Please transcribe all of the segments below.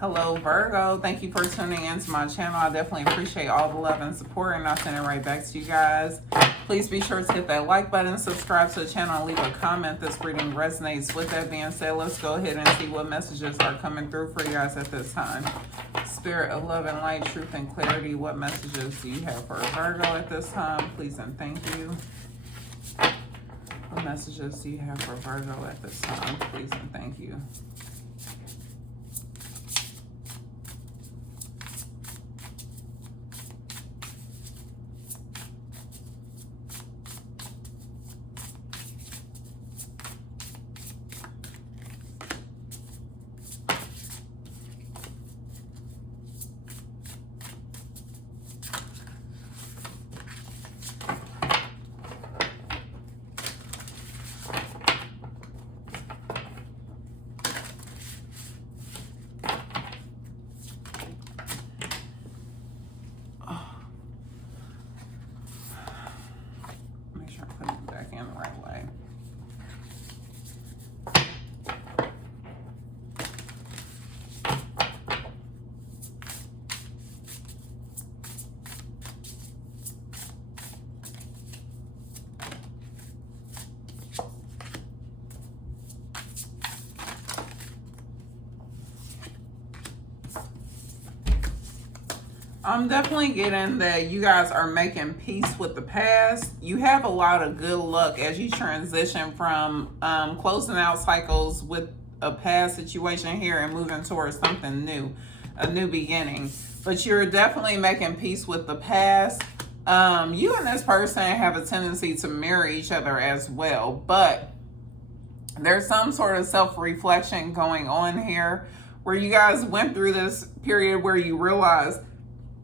Hello, Virgo. Thank you for tuning into my channel. I definitely appreciate all the love and support, and I'll send it right back to you guys. Please be sure to hit that like button, subscribe to the channel, and leave a comment this reading resonates. With that being said, let's go ahead and see what messages are coming through for you guys at this time. Spirit of love and light, truth and clarity, what messages do you have for Virgo at this time? Please and thank you. What messages do you have for Virgo at this time? Please and thank you. I'm definitely getting that you guys are making peace with the past. You have a lot of good luck as you transition from closing out cycles with a past situation here and moving towards something new, a new beginning. But you're definitely making peace with the past. You and this person have a tendency to mirror each other as well, but there's some sort of self-reflection going on here where you guys went through this period where you realized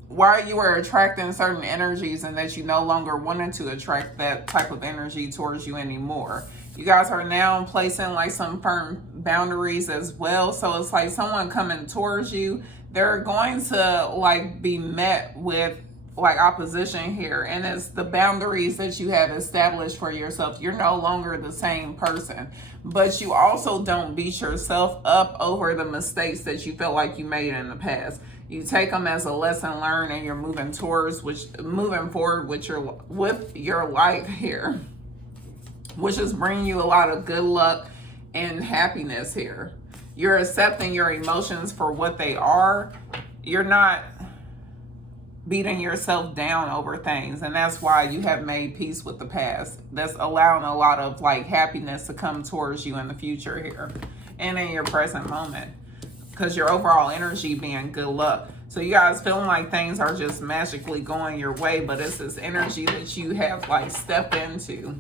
why you were attracting certain energies and that you no longer wanted to attract that type of energy towards you anymore. You guys are now placing like some firm boundaries as well. So it's like someone coming towards you, they're going to like be met with like opposition here. And it's the boundaries that you have established for yourself. You're no longer the same person, but you also don't beat yourself up over the mistakes that you felt like you made in the past. You take them as a lesson learned, and you're moving forward with your life here, which is bringing you a lot of good luck and happiness here. You're accepting your emotions for what they are. You're not beating yourself down over things, and that's why you have made peace with the past. That's allowing a lot of like happiness to come towards you in the future here and in your present moment, because your overall energy being good luck. So you guys feeling like things are just magically going your way, but it's this energy that you have like stepped into.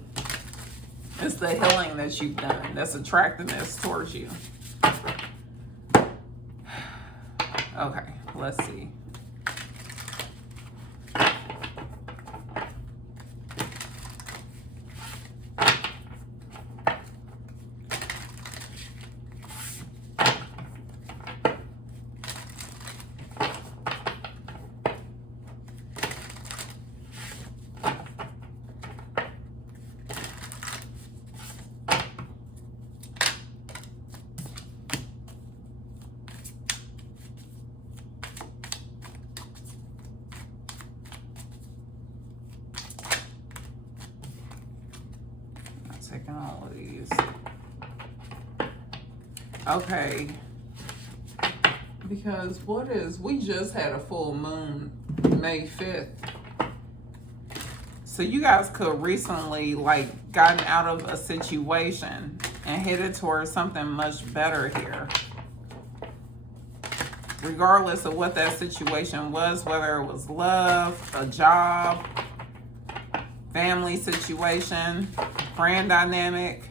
It's the healing that you've done that's attracting this towards you. Okay, let's see. Taking all of these. Okay. Because we just had a full moon May 5th. So you guys could recently like gotten out of a situation and headed towards something much better here. Regardless of what that situation was, whether it was love, a job, family situation, friend dynamic,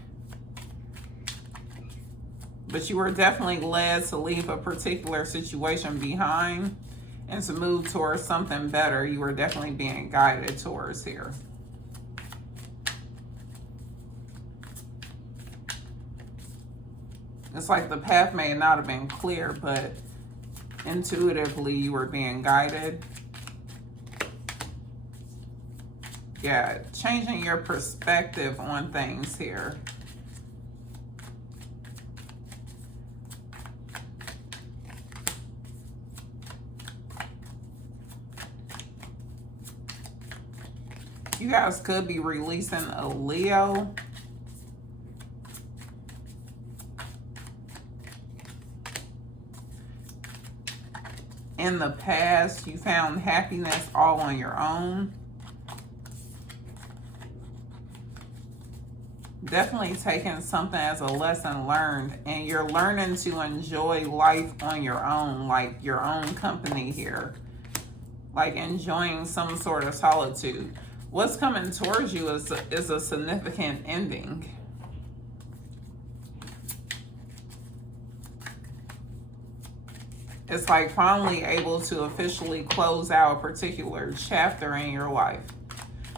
but you were definitely led to leave a particular situation behind and to move towards something better. You were definitely being guided towards here. It's like the path may not have been clear, but intuitively you were being guided. Yeah, changing your perspective on things here. You guys could be releasing a Leo. In the past, you found happiness all on your own. Definitely taking something as a lesson learned, and you're learning to enjoy life on your own, like your own company here, like enjoying some sort of solitude. What's coming towards you is a significant ending. It's like finally able to officially close out a particular chapter in your life.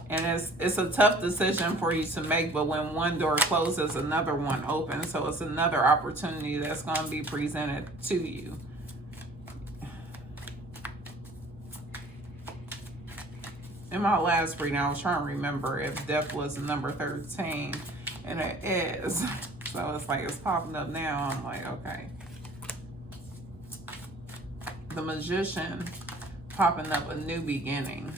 And it's a tough decision for you to make, but when one door closes, another one opens. So it's another opportunity that's going to be presented to you. In my last reading, I was trying to remember if death was number 13, and it is. So it's like it's popping up now. I'm like, okay. The Magician popping up, a new beginning.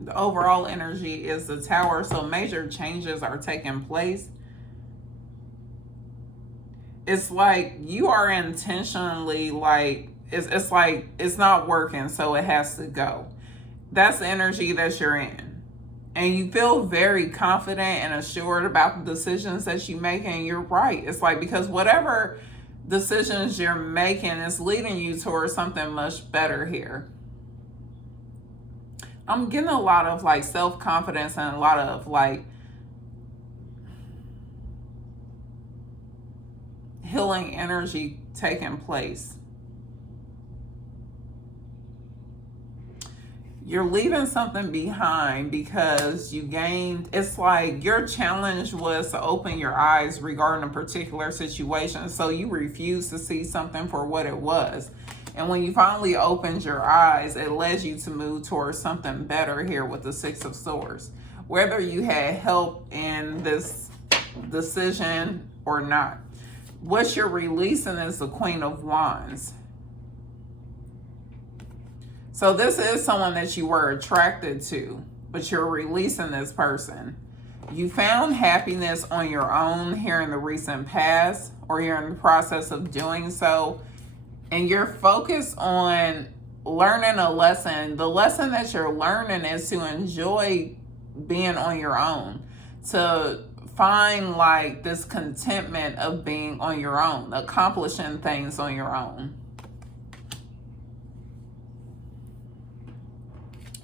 The overall energy is the Tower, so major changes are taking place. It's like you are intentionally like, it's like it's not working, so it has to go. That's the energy that you're in. And you feel very confident and assured about the decisions that you make, and you're right. It's like, because whatever decisions you're making is leading you towards something much better here. I'm getting a lot of like self-confidence and a lot of like healing energy taking place. You're leaving something behind because you gained, it's like your challenge was to open your eyes regarding a particular situation. So you refused to see something for what it was. And when you finally opened your eyes, it led you to move towards something better here with the Six of Swords. Whether you had help in this decision or not. What you're releasing is the Queen of Wands. So this is someone that you were attracted to, but you're releasing this person. You found happiness on your own here in the recent past, or you're in the process of doing so. And you're focused on learning a lesson. The lesson that you're learning is to enjoy being on your own, to find like this contentment of being on your own, accomplishing things on your own.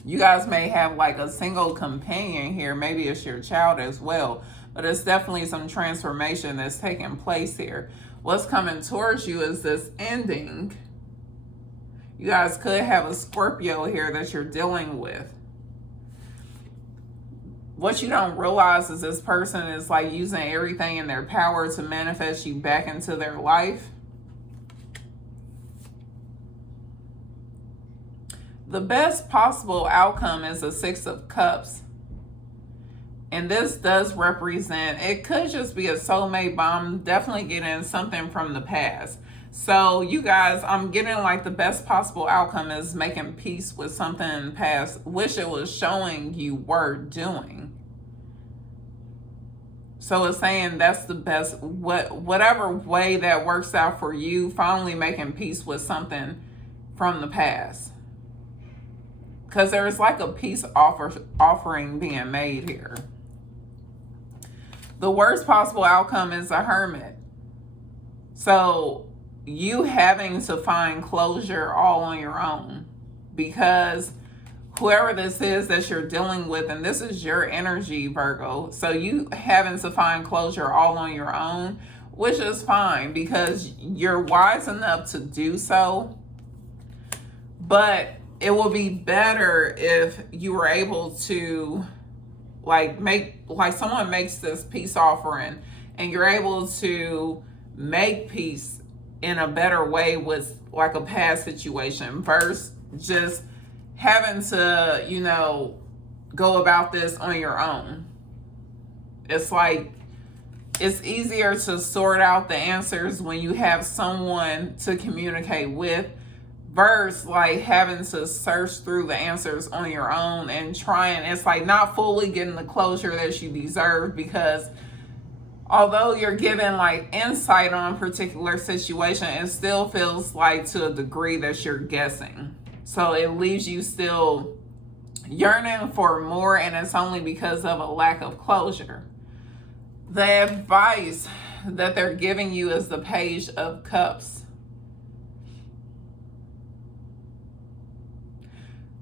You guys may have like a single companion here. Maybe it's your child as well, but it's definitely some transformation that's taking place here. What's coming towards you is this ending. You guys could have a Scorpio here that you're dealing with. What you don't realize is this person is like using everything in their power to manifest you back into their life. The best possible outcome is a Six of Cups. And this does represent, it could just be a soulmate, but I'm definitely getting something from the past. So you guys, I'm getting like the best possible outcome is making peace with something in the past, which it was showing you were doing. So it's saying that's the best, whatever way that works out for you, finally making peace with something from the past. Because there's like a peace offering being made here. The worst possible outcome is a Hermit. So you having to find closure all on your own, because whoever this is that you're dealing with, and this is your energy, Virgo, so you having to find closure all on your own, which is fine because you're wise enough to do so. But it will be better if you were able to like someone makes this peace offering and you're able to make peace in a better way with like a past situation versus just having to, go about this on your own. It's like it's easier to sort out the answers when you have someone to communicate with, versus like having to search through the answers on your own and trying. It's like not fully getting the closure that you deserve, because although you're given like insight on a particular situation, it still feels like to a degree that you're guessing. So it leaves you still yearning for more, and it's only because of a lack of closure. The advice that they're giving you is the Page of Cups.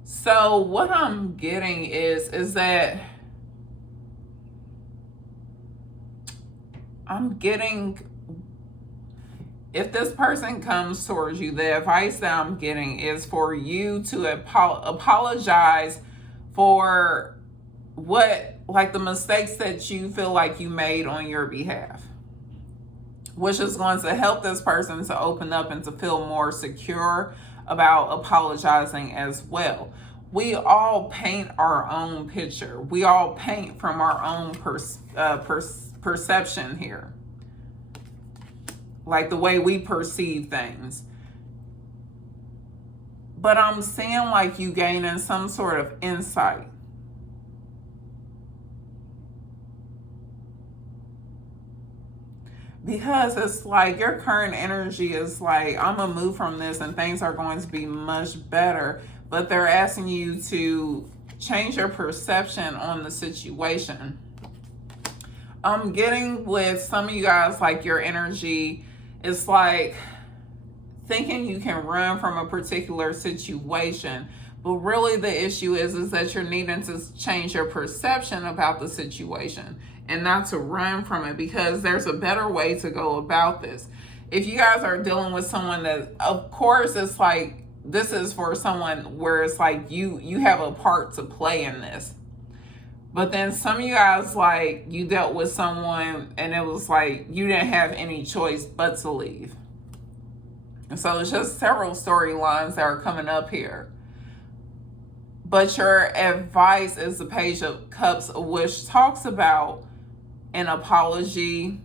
So what I'm getting is that I'm getting, if this person comes towards you, the advice that I'm getting is for you to apologize for what, like the mistakes that you feel like you made on your behalf, which is going to help this person to open up and to feel more secure about apologizing as well. We all paint our own picture. We all paint from our own perception here, like the way we perceive things. But I'm seeing like you gaining some sort of insight. Because it's like your current energy is like, I'm going to move from this and things are going to be much better. But they're asking you to change your perception on the situation. I'm getting with some of you guys, like your energy is like thinking you can run from a particular situation. But really the issue is that you're needing to change your perception about the situation and not to run from it, because there's a better way to go about this. If you guys are dealing with someone that, of course, it's like, this is for someone where it's like you have a part to play in this. But then some of you guys, like, you dealt with someone and it was like you didn't have any choice but to leave. And so it's just several storylines that are coming up here. But your advice is the Page of Cups, which talks about an apology.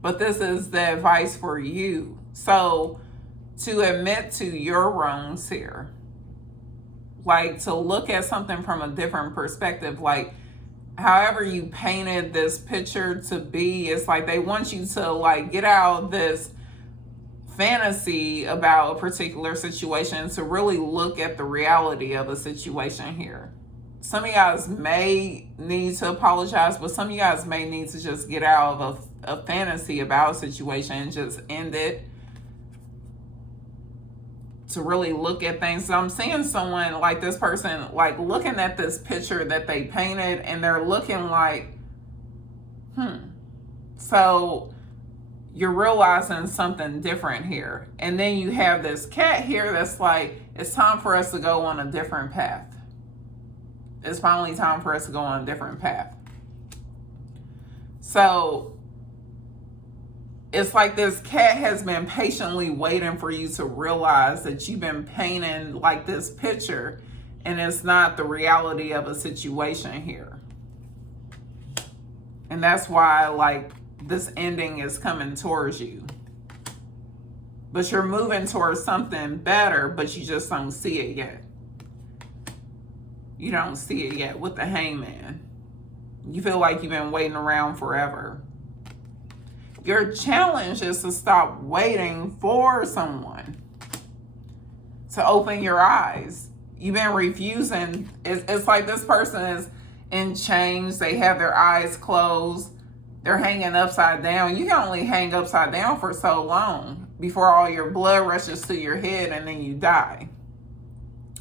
But this is the advice for you. So to admit to your wrongs here, like to look at something from a different perspective, like however you painted this picture to be, it's like they want you to like get out of this fantasy about a particular situation to really look at the reality of a situation here. Some of you guys may need to apologize, but some of you guys may need to just get out of a fantasy about a situation and just end it, to really look at things. So I'm seeing someone like this person, like looking at this picture that they painted and they're looking like, so you're realizing something different here. And then you have this cat here that's like, it's time for us to go on a different path. It's finally time for us to go on a different path. So it's like this cat has been patiently waiting for you to realize that you've been painting like this picture and it's not the reality of a situation here. And that's why like this ending is coming towards you. But you're moving towards something better, but you just don't see it yet. You don't see it yet with the Hangman. You feel like you've been waiting around forever. Your challenge is to stop waiting for someone to open your eyes. You've been refusing. It's like this person is in chains. They have their eyes closed. They're hanging upside down. You can only hang upside down for so long before all your blood rushes to your head and then you die.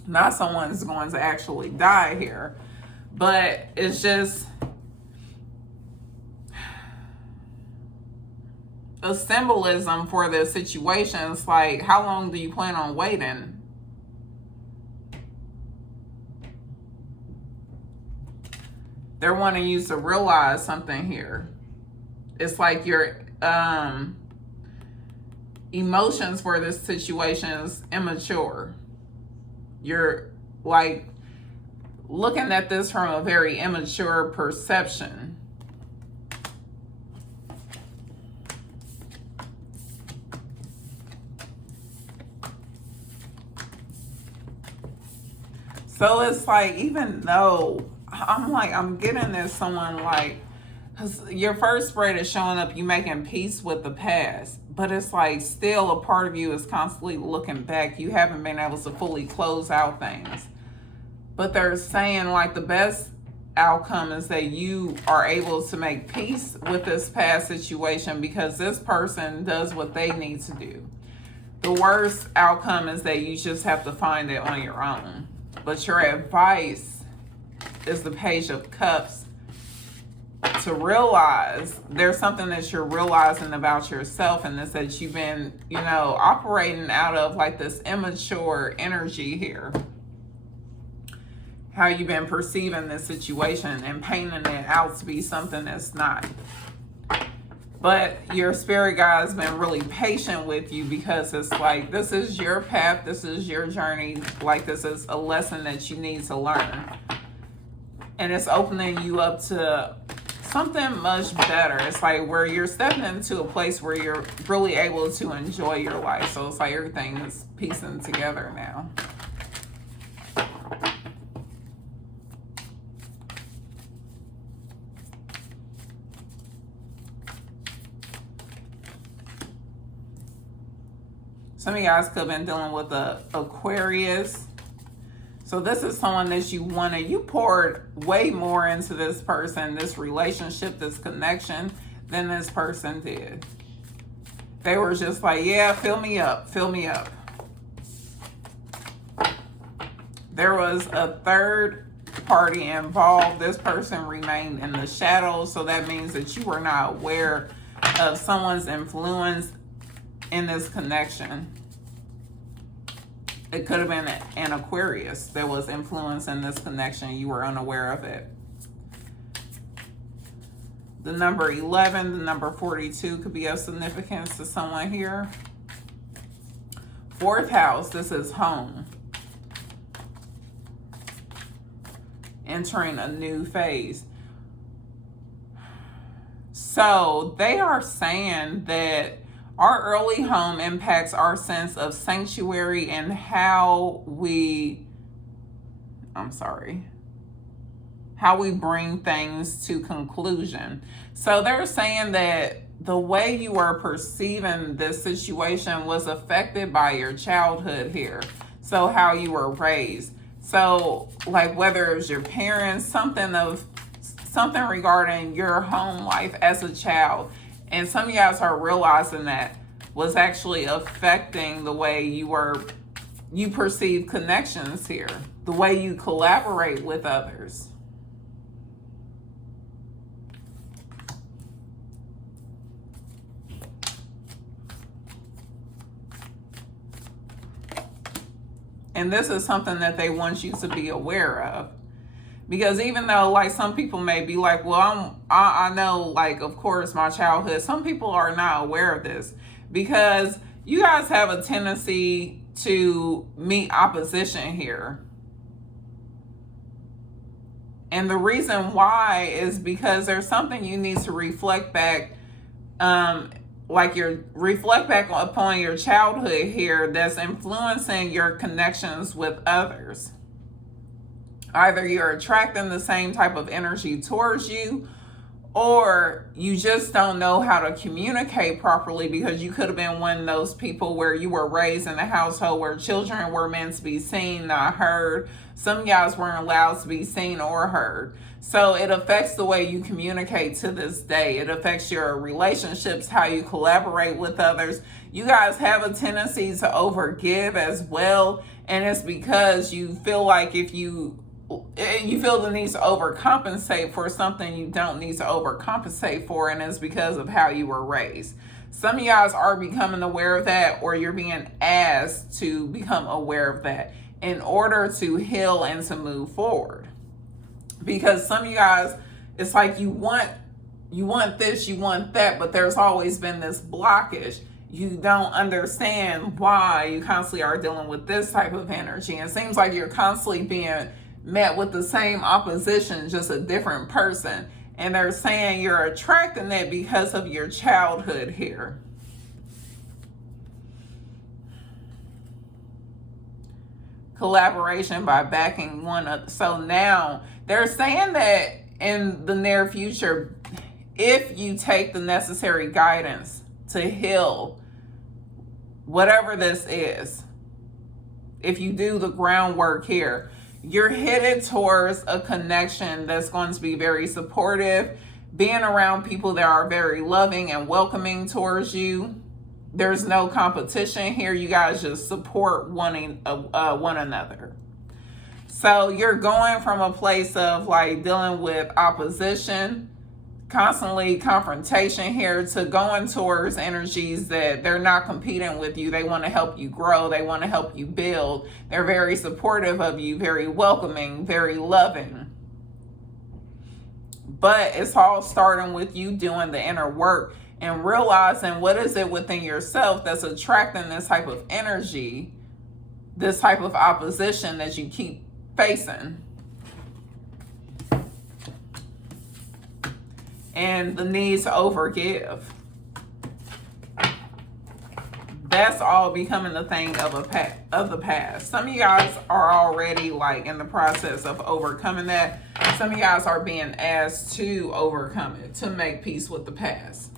Not someone's going to actually die here, but it's just a symbolism for the situations. Like, how long do you plan on waiting? They're wanting you to realize something here. It's like your emotions for this situation is immature. You're like looking at this from a very immature perception. So it's like, even though I'm getting this someone like, because your first spread is showing up, you making peace with the past, but it's like still a part of you is constantly looking back. You haven't been able to fully close out things. But they're saying like the best outcome is that you are able to make peace with this past situation because this person does what they need to do. The worst outcome is that you just have to find it on your own. But your advice is the Page of Cups, to realize there's something that you're realizing about yourself, and it's that you've been, operating out of like this immature energy here. How you've been perceiving this situation and painting it out to be something that's not. But your spirit guide has been really patient with you because it's like, this is your path, this is your journey, like this is a lesson that you need to learn. And it's opening you up to something much better. It's like where you're stepping into a place where you're really able to enjoy your life. So it's like everything is piecing together now. Some of you guys could have been dealing with a Aquarius. So this is someone that you poured way more into this person, this relationship, this connection than this person did. They were just like, yeah, fill me up, fill me up. There was a third party involved. This person remained in the shadows. So that means that you were not aware of someone's influence in this connection. It could have been an Aquarius that was influence in this connection. You were unaware of it. The number 11, the number 42 could be of significance to someone here. Fourth house, this is home. Entering a new phase. So they are saying that our early home impacts our sense of sanctuary and how we bring things to conclusion. So they're saying that the way you are perceiving this situation was affected by your childhood here. So how you were raised. So like whether it was your parents, something regarding your home life as a child. And some of you guys are realizing that was actually affecting the way you perceive connections here, the way you collaborate with others. And this is something that they want you to be aware of. Because even though like some people may be like, well, I know like, of course, my childhood, some people are not aware of this because you guys have a tendency to meet opposition here. And the reason why is because there's something you need to reflect back, reflect back upon your childhood here that's influencing your connections with others. Either you're attracting the same type of energy towards you, or you just don't know how to communicate properly because you could have been one of those people where you were raised in a household where children were meant to be seen, not heard. Some guys weren't allowed to be seen or heard. So it affects the way you communicate to this day. It affects your relationships, how you collaborate with others. You guys have a tendency to overgive as well. And it's because you feel like if you feel the need to overcompensate for something you don't need to overcompensate for, and it's because of how you were raised. Some of you guys are becoming aware of that, or you're being asked to become aware of that in order to heal and to move forward. Because some of you guys, it's like you want this, you want that, but there's always been this blockage. You don't understand why you constantly are dealing with this type of energy. It seems like you're constantly being met with the same opposition, just a different person. And they're saying you're attracting it because of your childhood here. Collaboration by backing one up. So now they're saying that in the near future, if you take the necessary guidance to heal whatever this is, if you do the groundwork here, you're headed towards a connection that's going to be very supportive, being around people that are very loving and welcoming towards you. There's no competition here. You guys just support one another. So you're going from a place of like dealing with opposition, constantly confrontation here, to going towards energies that they're not competing with you. They want to help you grow. They want to help you build. They're very supportive of you, very welcoming, very loving. But it's all starting with you doing the inner work and realizing what is it within yourself that's attracting this type of energy, this type of opposition that you keep facing. And the need to overgive. That's all becoming a thing of the past. Some of you guys are already like in the process of overcoming that. Some of you guys are being asked to overcome it, to make peace with the past.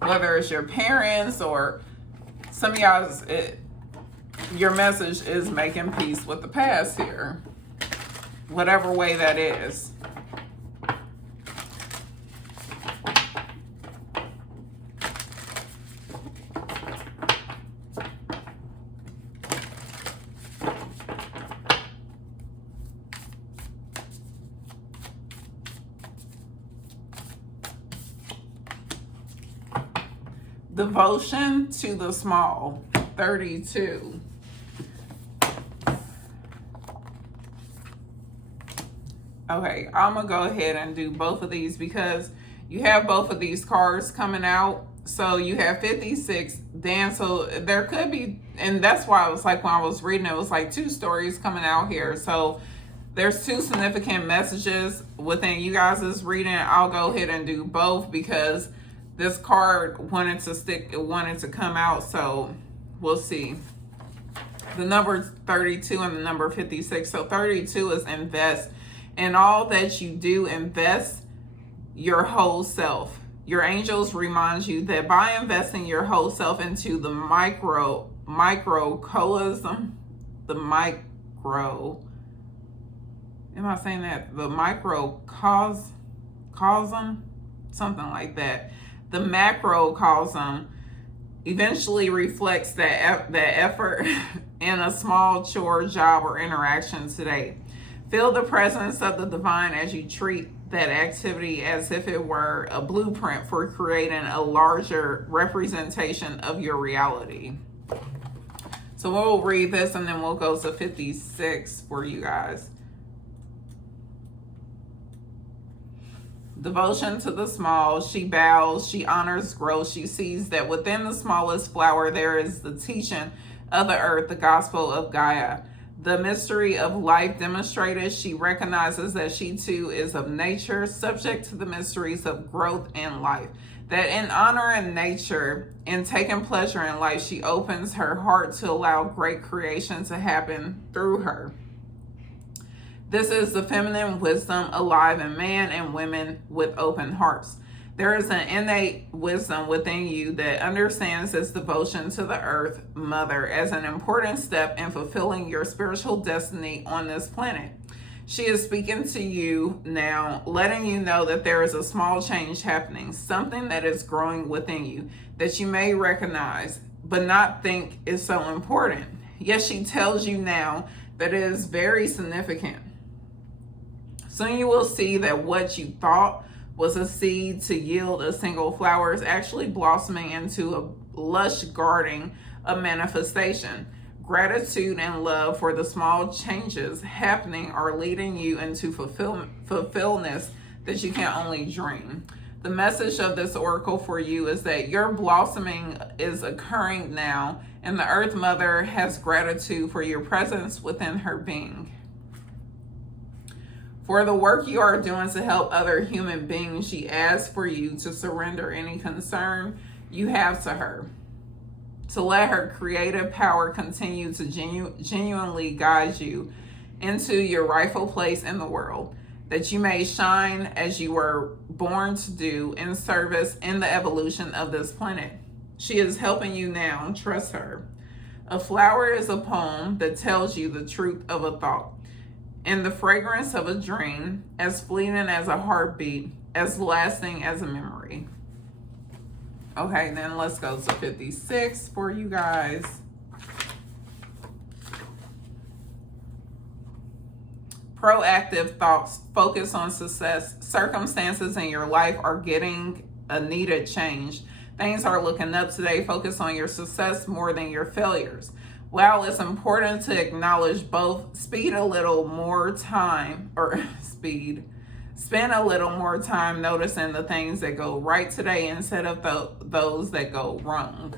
Whether it's your parents or some of you guys, your message is making peace with the past here. Whatever way that is. Devotion to the small, 32. Okay, I'm going to go ahead and do both of these because you have both of these cards coming out. So you have 56, Dan. So there could be, and that's why I was like, when I was reading, it was like 2 stories coming out here. So there's 2 significant messages within you guys' reading. I'll go ahead and do both because this card wanted to come out, so we'll see. The number 32 and the number 56. So 32 is invest. In all that you do, invest your whole self. Your angels remind you that by investing your whole self into the microcosm, am I saying that? The microcosm, something like that. The macrocosm eventually reflects that effort in a small chore, job, or interaction today. Feel the presence of the divine as you treat that activity as if it were a blueprint for creating a larger representation of your reality. So we'll read this and then we'll go to 56 for you guys. Devotion to the small. She bows, she honors growth. She sees that within the smallest flower there is the teaching of the earth, the gospel of Gaia. The mystery of life demonstrated. She recognizes that she too is of nature, subject to the mysteries of growth and life. That in honoring nature and taking pleasure in life, she opens her heart to allow great creation to happen through her. This is the feminine wisdom alive in man and women with open hearts. There is an innate wisdom within you that understands this devotion to the earth mother as an important step in fulfilling your spiritual destiny on this planet. She is speaking to you now, letting you know that there is a small change happening, something that is growing within you that you may recognize, but not think is so important. Yes, she tells you now that it is very significant. Soon you will see that what you thought was a seed to yield a single flower is actually blossoming into a lush garden of manifestation. Gratitude and love for the small changes happening are leading you into fulfillment that you can only dream. The message of this oracle for you is that your blossoming is occurring now, and the Earth Mother has gratitude for your presence within her being. For the work you are doing to help other human beings, she asks for you to surrender any concern you have to her, to let her creative power continue to genuinely guide you into your rightful place in the world, that you may shine as you were born to do in service in the evolution of this planet. She is helping you now. Trust her. A flower is a poem that tells you the truth of a thought, and the fragrance of a dream, as fleeting as a heartbeat, as lasting as a memory. Okay, then let's go to 56 for you guys. Proactive thoughts focus on success. Circumstances in your life are getting a needed change. Things are looking up today. Focus on your success more than your failures. While it's important to acknowledge both, spend a little more time noticing the things that go right today instead of those that go wrong.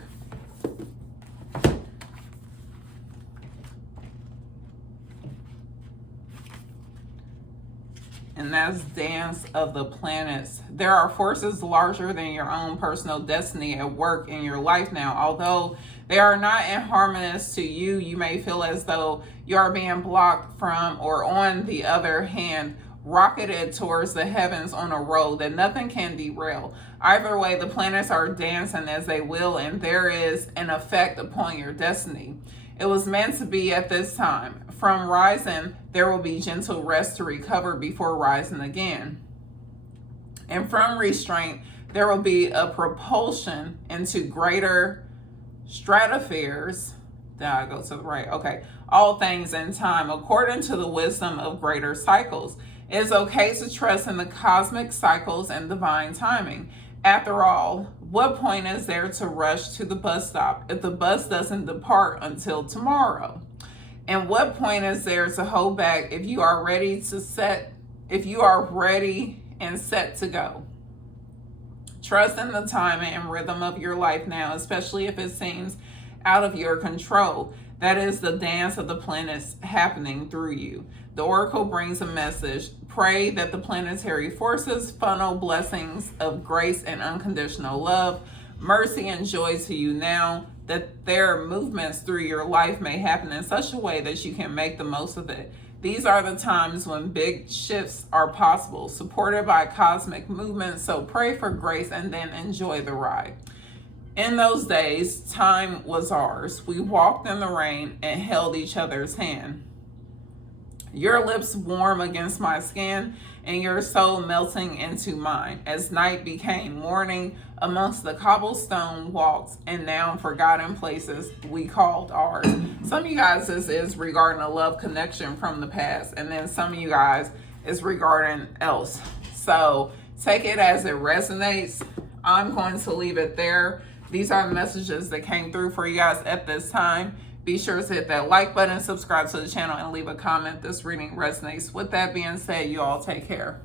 And that's Dance of the Planets. There are forces larger than your own personal destiny at work in your life now. Although they are not in harmonious to you, you may feel as though you are being blocked from, or on the other hand, rocketed towards the heavens on a road that nothing can derail. Either way, the planets are dancing as they will, and there is an effect upon your destiny. It was meant to be at this time. From rising, there will be gentle rest to recover before rising again. And from restraint, there will be a propulsion into greater stratospheres. Then I go to the right. Okay. All things in time, according to the wisdom of greater cycles. It is okay to trust in the cosmic cycles and divine timing. After all, what point is there to rush to the bus stop if the bus doesn't depart until tomorrow? And what point is there to hold back if you are ready and set to go? Trust in the timing and rhythm of your life now, especially if it seems out of your control. That is the dance of the planets happening through you. The oracle brings a message. Pray that the planetary forces funnel blessings of grace and unconditional love, mercy and joy to you now, that their movements through your life may happen in such a way that you can make the most of it. These are the times when big shifts are possible, supported by cosmic movements. So pray for grace and then enjoy the ride. In those days, time was ours. We walked in the rain and held each other's hand. Your lips warm against my skin and your soul melting into mine as night became morning amongst the cobblestone walks and now forgotten places we called ours. Some of you guys, this is regarding a love connection from the past, and then some of you guys is regarding else. So take it as it resonates. I'm going to leave it there. These are the messages that came through for you guys at this time. Be sure to hit that like button, subscribe to the channel, and leave a comment. This reading resonates. With that being said, you all take care.